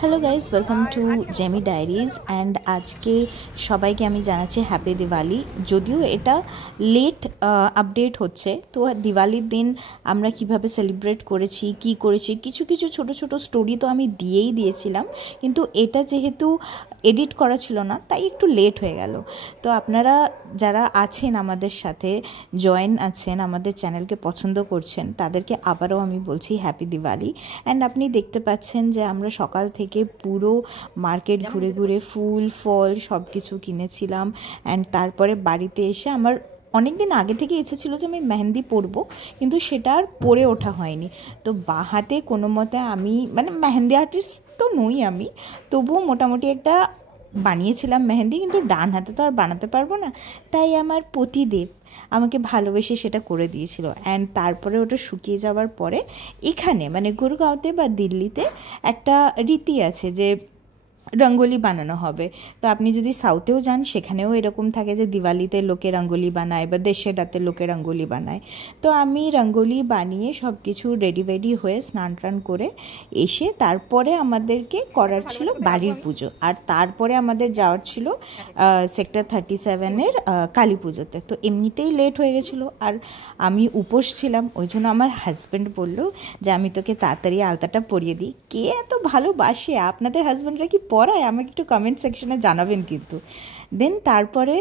Hello guys, welcome to Jamie diaries. And আজকে সবাইকে আমি জানাচ্ছি হ্যাপি দিওয়ালি। যদিও এটা লেট আপডেট হচ্ছে, তো দিওয়ালির দিন আমরা কিভাবে সেলিব্রেট করেছি, কি করেছি, কিছু কিছু ছোট ছোট স্টোরি তো আমি দিয়েই দিয়েছিলাম, কিন্তু এটা যেহেতু এডিট করা ছিল না তাই একটু লেট হয়ে গেল। তো আপনারা যারা আছেন আমাদের সাথে জয়েন আছেন, আমাদের চ্যানেলকে পছন্দ করছেন, তাদেরকে আবারও আমি বলছি হ্যাপি দিওয়ালি। অ্যান্ড আপনি দেখতে পাচ্ছেন যে আমরা সকাল থেকে পুরো মার্কেট ঘুরে ঘুরে ফুল ফল সব কিছু কিনেছিলাম। অ্যান্ড তারপরে বাড়িতে এসে আমার অনেক দিন আগে থেকে ইচ্ছে ছিল যে আমি মেহেন্দি পরবো, কিন্তু সেটা আর পরে ওঠা হয়নি। তো বাঁ হাতে কোনো মতে আমি মেহেন্দি আর্টিস্ট তো নই আমি, তবুও মোটামুটি একটা বানিয়েছিলাম মেহেন্দি, কিন্তু ডান হাতে তো আর বানাতে পারবো না, তাই আমার পতিদেব আমাকে ভালোবেসে সেটা করে দিয়েছিল। অ্যান্ড তারপরে ওটা শুকিয়ে যাওয়ার পরে এখানে গুরগাঁওতে বা দিল্লিতে একটা রীতি আছে যে রঙ্গোলি বানানো হবে। তো আপনি যদি সাউথেও যান সেখানেও এরকম থাকে যে দিওয়ালিতে লোকে রঙ্গোলি বানায় বা দেশেরাতে লোকে রঙ্গোলি বানায়। তো আমি রঙ্গোলি বানিয়ে সব কিছু রেডি হয়ে স্নান টান করে এসে তারপরে আমাদেরকে করার ছিল বাড়ির পুজো, আর তারপরে আমাদের যাওয়ার ছিল সেক্টর 37-এর কালী পুজোতে। তো এমনিতেই লেট হয়ে গেছিলো, আর আমি উপোস ছিলাম, ওই জন্য আমার হাজব্যান্ড বললো যে আমি তোকে তাড়াতাড়ি আলতাটা পরিয়ে দিই। কে এত ভালোবাসে? আপনাদের হাজব্যান্ডরা কি পড়ায়? আমাকে একটু কমেন্ট সেকশনে জানাবেন কিন্তু। দেন তারপরে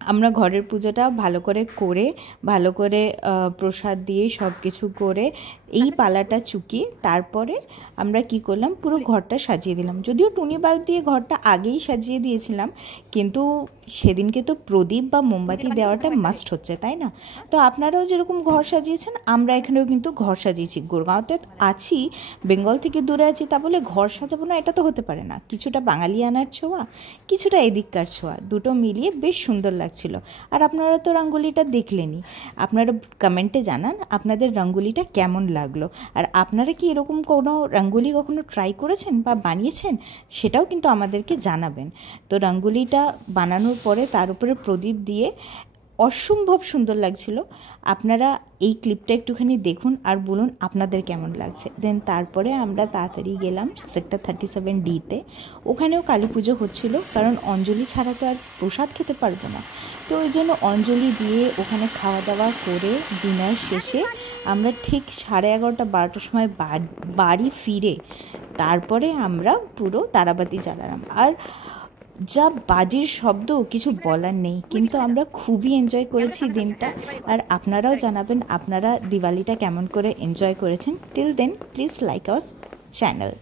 আমরা ঘরের পুজোটা ভালো করে ভালো করে প্রসাদ দিয়ে সব কিছু করে এই পালাটা চুকিয়ে তারপরে আমরা কি করলাম, পুরো ঘরটা সাজিয়ে দিলাম। যদিও টুনি বাল্ব দিয়ে ঘরটা আগেই সাজিয়ে দিয়েছিলাম, কিন্তু সেদিনকে তো প্রদীপ বা মোমবাতি দেওয়াটা মাস্ট হচ্ছে, তাই না? তো আপনারাও যেরকম ঘর সাজিয়েছেন আমরা এখানেও কিন্তু ঘর সাজিয়েছি। গুরগাঁওতে আছি, বেঙ্গল থেকে দূরে আছি, তা বলে ঘর সাজাবো না এটা তো হতে পারে না। কিছুটা বাঙালিয়ানার ছোঁয়া, কিছুটা এদিককার ছোঁয়া, দুটো মিলিয়ে বেশ সুন্দর লাগছিল। আর আপনারা তো রঙ্গোলিটা দেখলেনই, আপনারা কমেন্টে জানান আপনাদের রঙ্গোলিটা কেমন লাগলো। আর আপনারা কি এরকম কোনো রঙ্গোলি কখনো ট্রাই করেছেন বা বানিয়েছেন, সেটাও কিন্তু আমাদেরকে জানাবেন। তো রঙ্গোলিটা বানানোর পরে তার উপরে প্রদীপ দিয়ে অসম্ভব সুন্দর লাগছিল। আপনারা এই ক্লিপটা একটুখানি দেখুন আর বলুন আপনাদের কেমন লাগছে। দেন তারপরে আমরা তাড়াতাড়ি গেলাম সেক্টর 37D-তে। ওখানেও কালী পুজো হচ্ছিলো, কারণ অঞ্জলি ছাড়া তো আর প্রসাদ খেতে পারবো না। তো ওই জন্য অঞ্জলি দিয়ে ওখানে খাওয়া দাওয়া করে ডিনার শেষে আমরা ঠিক 11:30-12টার সময় বাড়ি ফিরে তারপরে আমরা পুরো তারাবাতি জ্বালালাম। আর যা বাজির শব্দ, কিছু বলার নেই, কিন্তু আমরা খুবই এনজয় করেছি দিনটা। আর আপনারাও জানাবেন আপনারা দিওয়ালিটা কেমন করে এনজয় করেছেন। Till then please like our channel.